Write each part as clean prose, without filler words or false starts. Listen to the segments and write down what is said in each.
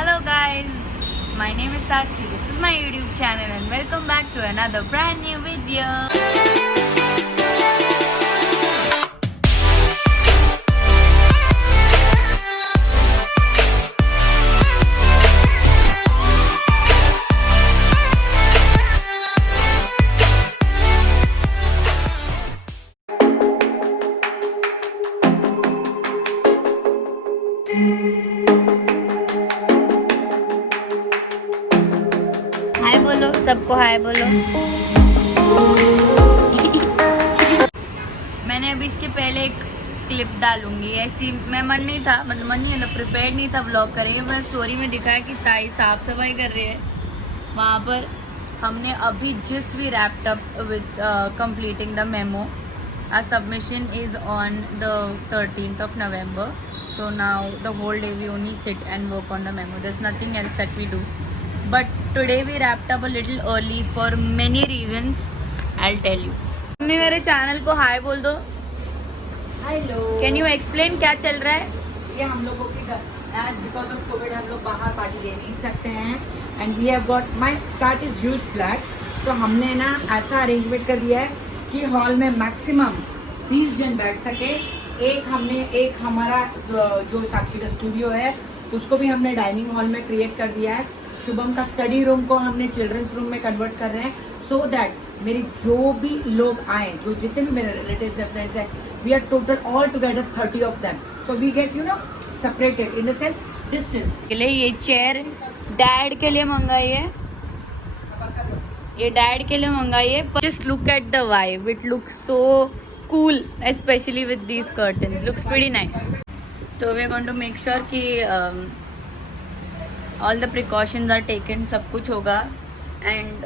Hello guys, my name is Sakshi. This is my YouTube channel and welcome back to another brand new video. हाय बोलो सबको, हाय बोलो। मैंने अभी इसके पहले एक क्लिप डालूंगी, ऐसी मैं मन नहीं था, मतलब मन नहीं मतलब प्रिपेयर्ड नहीं था व्लॉग करेंगे। मैं स्टोरी में दिखाया कि ताई साफ सफाई कर रही है वहाँ पर। हमने अभी just we wrapped up with completing the memo. Our submission is on the 13th of November. So now the whole day we only sit and work on the memo. There's nothing else that we do. But today we wrapped up a little early for many reasons. I'll tell you. Mummy मेरे channel को हाय बोल दो। Hello. Can you explain क्या चल रहा है? ये हम लोगों के घर आज बिकॉज ऑफ कोविड हम लोग बाहर पार्टी दे नहीं सकते हैं and we have got my flat is huge flat. So हमने ना ऐसा अरेंजमेंट कर दिया है कि हॉल में मैक्सिमम 30 जन बैठ सके। एक हमारा जो साक्षी का स्टूडियो है उसको भी हमने डाइनिंग हॉल में क्रिएट कर दिया है। शुभम का स्टडी रूम को हमने चिल्ड्रंस रूम में कन्वर्ट कर रहे हैं सो दैट मेरी जो भी लोग आए, जो जितने भी मेरे रिलेटिव्स हैं, फ्रेंड्स हैं, we are total all together 30 of them. So we get separated in the sense distance. के लिए ये चेयर डैड के लिए मंगाई है, ये डैड के लिए मंगाई है। Just look at the vibe, it looks so cool specially with these curtains, looks pretty nice. तो we are going to make sure कि all the precautions are taken, सब कुछ होगा। एंड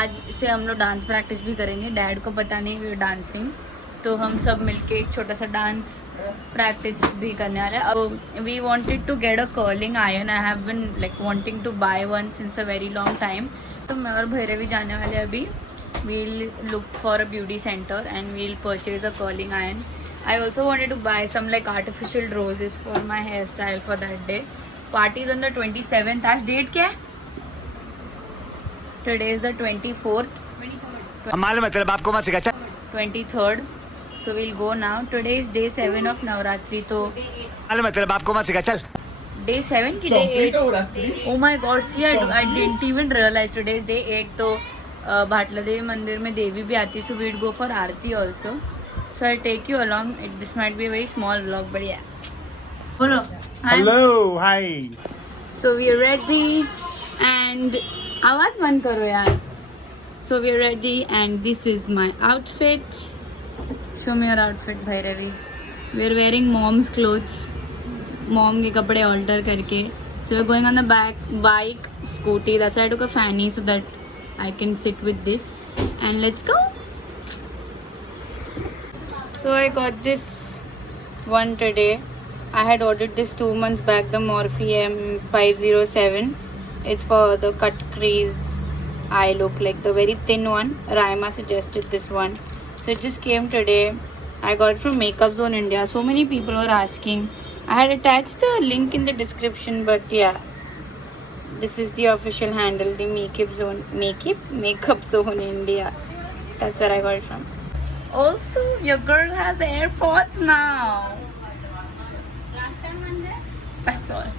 आज से हम लोग डांस प्रैक्टिस भी करेंगे। डैड को पता नहीं वी आर डांसिंग, तो हम सब मिलके एक छोटा सा डांस प्रैक्टिस भी करने वाले हैं। अब we wanted to get a curling iron. I have been like wanting to buy one since a very long time. तो मैं और भैरवी जाने वाले अभी। We'll look for a beauty centre and we'll purchase a curling iron. I also wanted to buy some like artificial roses for my hair style for that day. Party is on the 27th। आज date क्या है? Today is the 24th। मालूम है तेरे बाप को मत सिखा। 23rd। So we'll go now. Today is day 7 of Navratri. तो मालूम है तेरे बाप को मत सिखा। चल day 7 की day 8? Oh my God! See, I didn't even realize today is day 8. तो भाटला देवी मंदिर में देवी भी आती, so we'd go for Aarti also. So I'll take you along. This might be a very small vlog, but yeah. बोलो. Hello hi. So we are ready and आवाज बंद करो यार. So we are ready and this is my outfit. Show me your outfit, Bhairavi. We are wearing mom's clothes. Mom के कपड़े alter करके. So we are going on the bike, scooty. That's why I took a fanny so that I can sit with this. And let's go. So I got this one today. I had ordered this 2 months back, the Morphe M507. It's for the cut crease eye look, like the very thin one. Raima suggested this one. So it just came today. I got it from Makeup Zone India. So many people were asking. I had attached the link in the description, but yeah, this is the official handle, the Makeup Zone India. That's where I got it from. Also, your girl has AirPods now. Last time on this? That's all.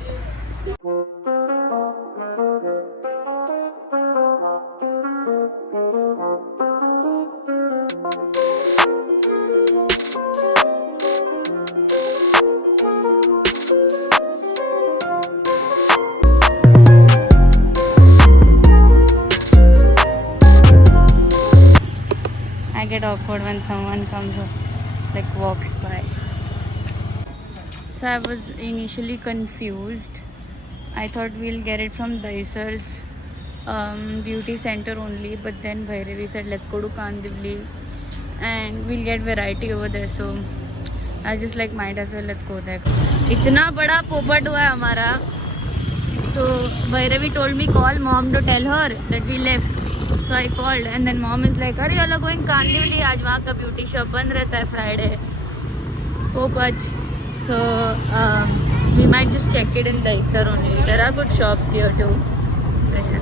I get awkward when someone comes up, like walks by. So I was initially confused. I thought we'll get it from Daisar's beauty center only, but then Bhairavi said let's go to Kandivli and we'll get variety over there. So I was just like might as well let's go there. इतना बड़ा पोपट हुआ है हमारा. So Bhairavi told me call mom to tell her that we left. So I called and then mom is like, अरे you're going Kandivli, आज वहाँ का ब्यूटी शॉप बंद रहता है Friday. पोपट. So We might just check it in Daisar only. There are good shops here too. So yeah.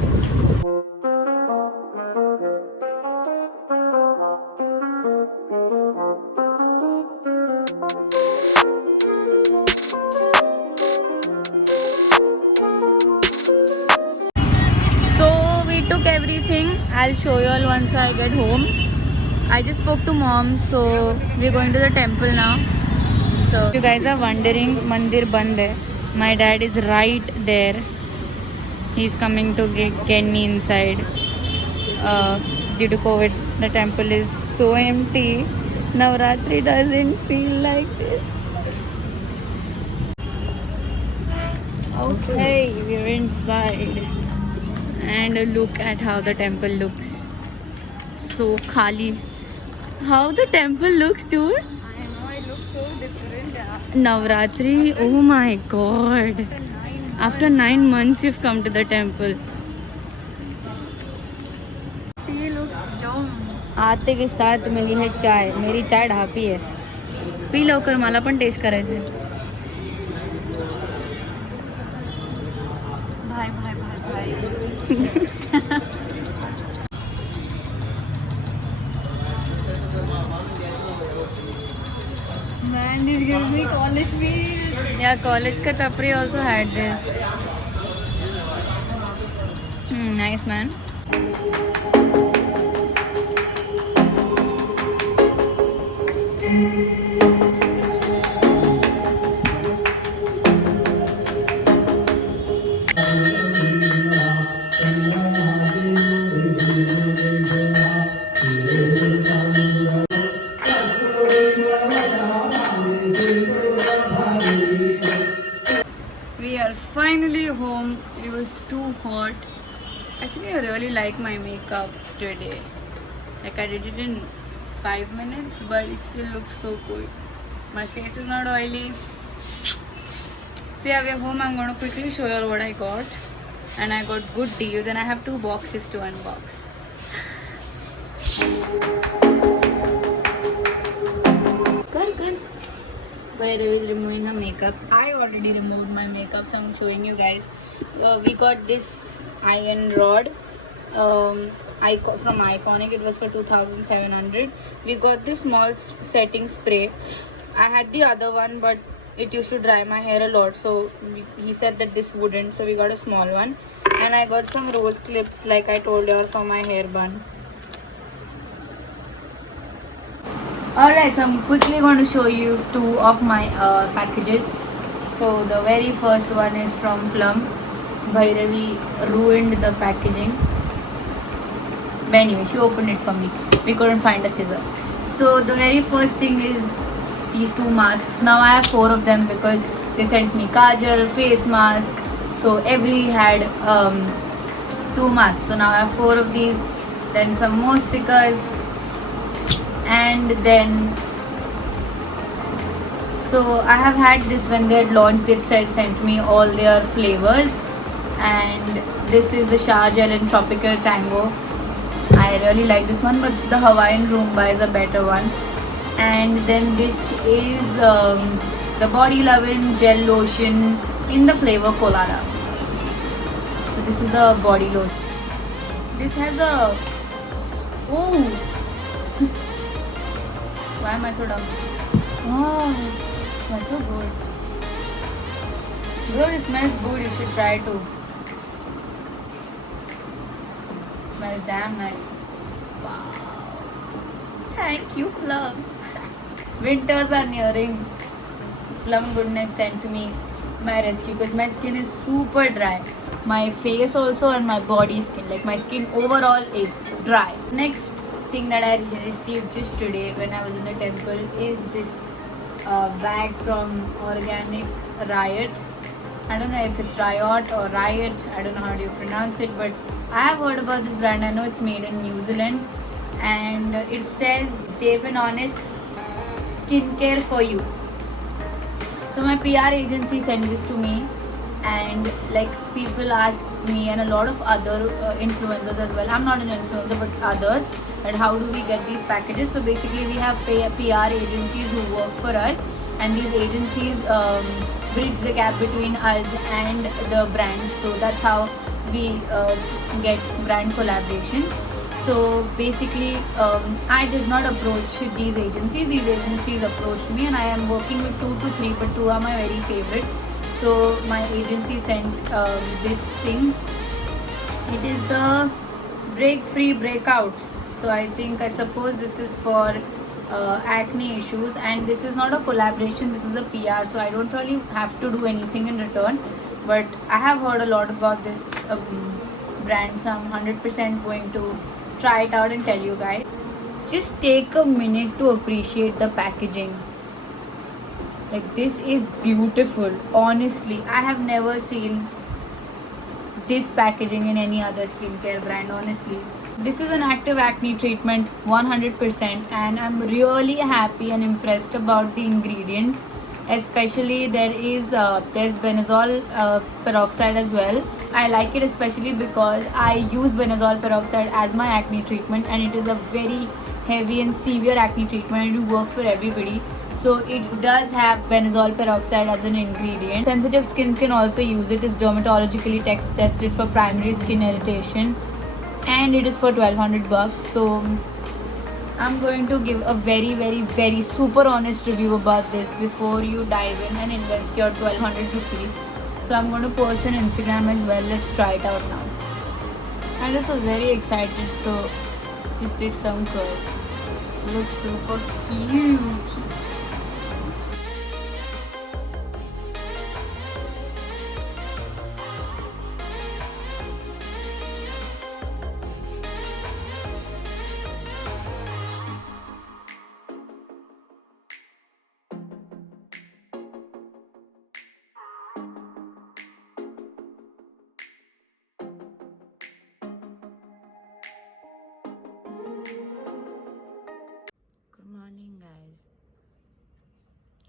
So we took everything. I'll show you all once I get home. I just spoke to mom, so we're going to the temple now. So if you guys are wondering, mandir band hai. My dad is right there. He's coming to get me inside. Due to COVID, the temple is so empty. Navratri doesn't feel like this. Okay, we're inside. And look at how the temple looks. So khali. How the temple looks, dude. I know, it looks so different. Navratri, oh my god. After 9 months you've come to the temple. Tea looks dumb. आते के साथ मिली है चाय. मेरी चाय ढापी है. P लवकर, मला पण टेस्ट करायचे. Bye, bye, bye, bye. Man, this gives me college feel. Yeah, college ka tapri also had this. Nice, man. We are finally home. It was too hot. Actually, I really like my makeup today. Like I did it in 5 minutes, but it still looks so good. My face is not oily. So yeah, we're home. I'm going to quickly show you all what I got. And I got good deals, and I have 2 boxes to unbox. Good. Bhairavi is removing her makeup. I already removed my makeup, so I'm showing you guys. We got this iron rod from Iconic. It was for 2,700. We got this small setting spray. I had the other one, but it used to dry my hair a lot, so he said that this wouldn't, so we got a small one. And I got some rose clips, like I told you, for my hair bun. Alright, so I'm quickly going to show you 2 of my packages. So the very first one is from Plum. Bhairavi ruined the packaging. But anyway, she opened it for me. We couldn't find a scissor. So the very first thing is these 2 masks. Now I have 4 of them because they sent me kajal, face mask. So every had 2 masks. So now I have 4 of these. Then some more stickers. And then, so I have had this when they had launched. They sent me all their flavors, and this is the shower gel and tropical tango. I really like this one, but the Hawaiian Roomba is a better one. And then this is the Body Lovin' gel lotion in the flavor Colada. So this is the body lotion. This has a why am I so dumb? Oh, that's so good. Bro, it smells good. You should try too. Smells damn nice. Wow. Thank you, Plum. Winters are nearing. Plum Goodness sent me my rescue because my skin is super dry. My face also and my body skin. Like my skin overall is dry. Next thing that I received just today when I was in the temple is this bag from Organic Riot. I don't know if it's Riot or Riot, I don't know how do you pronounce it, but I have heard about this brand. I know it's made in New Zealand and it says safe and honest skincare for you. So my PR agency sent this to me, and like people ask me and a lot of other influencers as well. I'm not an influencer, but others, that how do we get these packages. So basically we have PR agencies who work for us, and these agencies bridge the gap between us and the brand. So that's how we get brand collaborations. So basically, I did not approach these agencies. These agencies approached me, and I am working with 2 to 3, but 2 are my very favorite. So my agency sent this thing. It is the break free breakouts. So I suppose this is for acne issues, and this is not a collaboration, this is a PR, so I don't really have to do anything in return. But I have heard a lot about this brand, so I'm 100% going to try it out and tell you guys. Just take a minute to appreciate the packaging. Like, this is beautiful. Honestly, I have never seen this packaging in any other skincare brand. Honestly, this is an active acne treatment 100%, and I'm really happy and impressed about the ingredients. Especially there's benzoyl peroxide as well. I like it especially because I use benzoyl peroxide as my acne treatment, and it is a very heavy and severe acne treatment, and it works for everybody. So it does have benzoyl peroxide as an ingredient. Sensitive skins can also use it. It's dermatologically tested for primary skin irritation, and it is for $1,200. So I'm going to give a very, very, very super honest review about this before you dive in and invest your 1,200 rupees. So I'm going to post on Instagram as well. Let's try it out now. I just was very excited, so just did some curls. Looks super cute.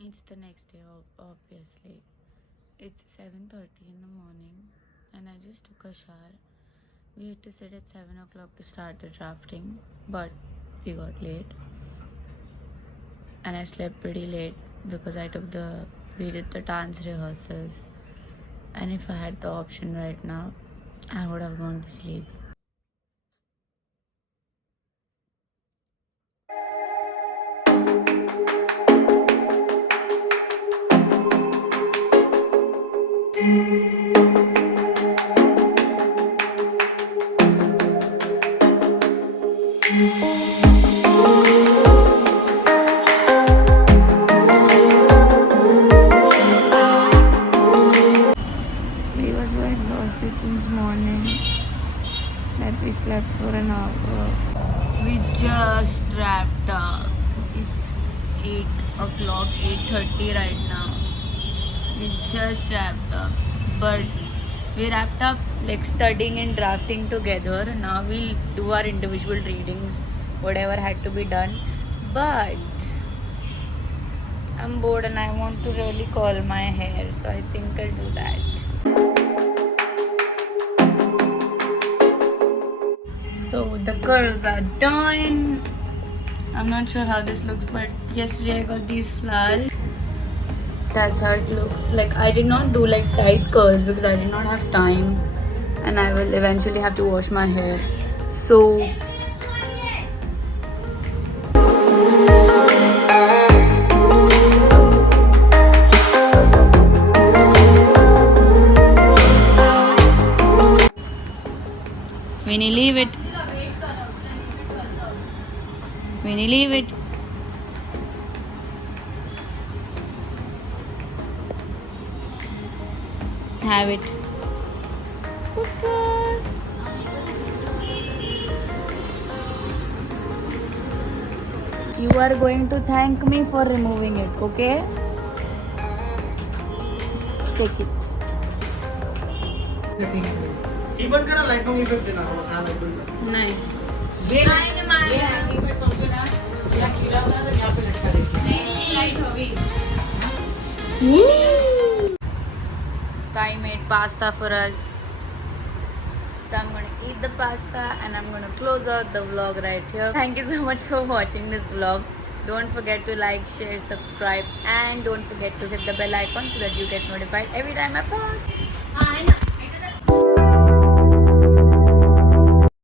It's the next day, obviously. It's 7:30 in the morning, and I just took a shower. We had to sit at 7 o'clock to start the drafting, but we got late. And I slept pretty late because we did the dance rehearsals. And if I had the option right now, I would have gone to sleep. We were so exhausted since morning that we slept for an hour. We just wrapped up. It's 8 o'clock, 8:30 right now. We just wrapped up. But we wrapped up like studying and drafting together. Now we'll do our individual readings, whatever had to be done. But I'm bored and I want to really curl my hair, so I think I'll do that. So the curls are done. I'm not sure how this looks, but yesterday I got these flowers. That's how it looks. Like, I did not do like tight curls because I did not have time, and I will eventually have to wash my hair. So when you leave it, have it. You are going to thank me for removing it, okay? Take it. Even करा लाइटों में effect देना होगा हां लाइटों Nice. ये effect समझो ना या खिला होगा तो यहां पे लटका देते नहीं लाइट होगी. Thai made pasta for us. So I'm going to eat the pasta and I'm going to close out the vlog right here. Thank you so much for watching this vlog. Don't forget to like, share, subscribe, and don't forget to hit the bell icon so that you get notified every time I post.